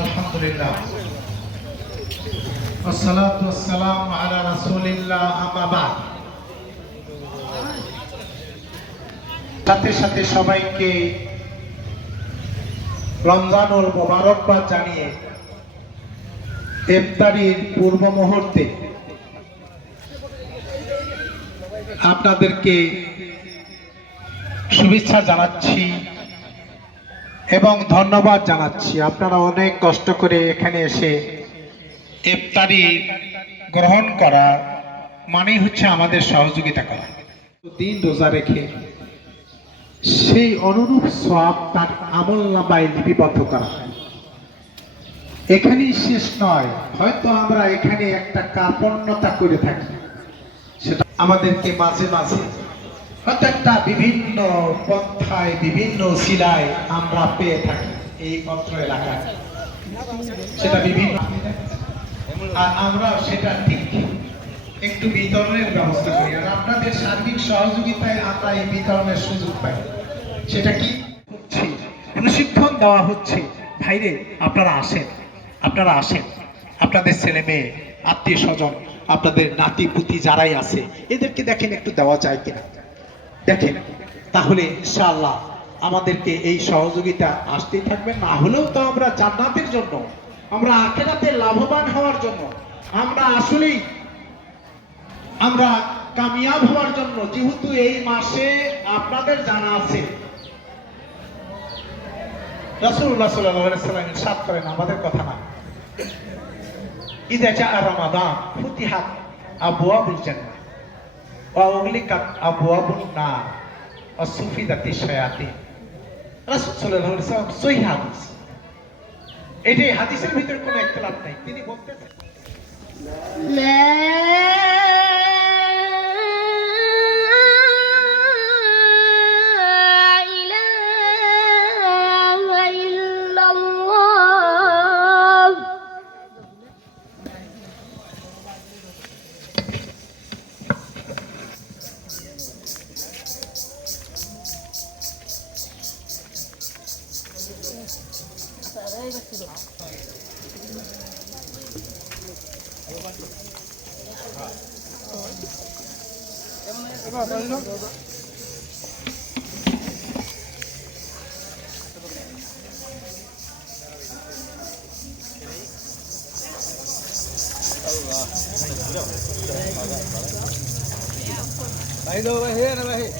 আলহামদুলিল্লাহ والصلاة والسلام على رسول الله أما بعد সাথে সাথে সবাইকে রমজানুল মোবারকবাদ জানিয়ে ইফতারির পূর্ব মুহূর্তে আপনাদেরকে শুভেচ্ছা জানাচ্ছি এবং ধন্যবাদ জানাচ্ছি। আপনারা অনেক কষ্ট করে এখানে এসে ইফতারি গ্রহণ করা মানে হচ্ছে আমাদের সহযোগিতা করা। দিন রোজা রেখে সেই অনুরূপ সওয়াব তার আমলনামায় লিপিবদ্ধ করা এখানেই শেষ নয়। হয়তো আমরা এখানে একটা কার্পণ্যতা করে থাকি, সেটা আমাদেরকে মাঝে মাঝে হয়তো একটা বিভিন্ন পন্থায় বিভিন্ন শিলায় আমরা পেয়ে থাকি এই পত্র এলাকায়, সেটা বিভিন্ন, আর আমরা সেটা ঠিক একটু বিতরণের ব্যবস্থা করি, আর আপনাদের সার্বিক সহযোগিতায় আমরা এই বিতরণের সুযোগ পাই। সেটা কি হচ্ছে, প্রশিক্ষণ দেওয়া হচ্ছে। ভাইরে আপনারা আসেন, আপনারা আসেন, আপনাদের ছেলে মেয়ে আত্মীয় স্বজন আপনাদের নাতি পুতি যারাই আছে এদেরকে দেখেন একটু দেওয়া যায় কিনা দেখেন, তাহলে ইনশাআল্লাহ আমাদেরকে এই সহযোগিতা আসতেই থাকবে। না হলেও তো আমরা জান্নাতের জন্য, আমরা আখিরাতে লাভবান হওয়ার জন্য, আমরা আসলেই আমরা কামিয়াব হওয়ার জন্য, যেহেতু এই মাসে আপনাদের জানা আছে রাসূলুল্লাহ সাল্লাল্লাহু আলাইহি ওয়াসাল্লাম ইরশাদ করেন, আমাদের কথা না, ইযা জাআ রমাদান ফুতিহাত আবওয়াবুল জান্নাহ ওয়া উগলিকাত আবওয়াবুন নার ওয়া সুফিদাতিশ শায়াতিন। রাসূল সাল্লাল্লাহু আলাইহি ওয়াসাল্লাম সহিহ হাদিস, এই হাদিসের ভিতরে কোনো ইখতিলাফ নাই। তিনি বলতেছেন Ahí đâu vậy hết rồi vậy.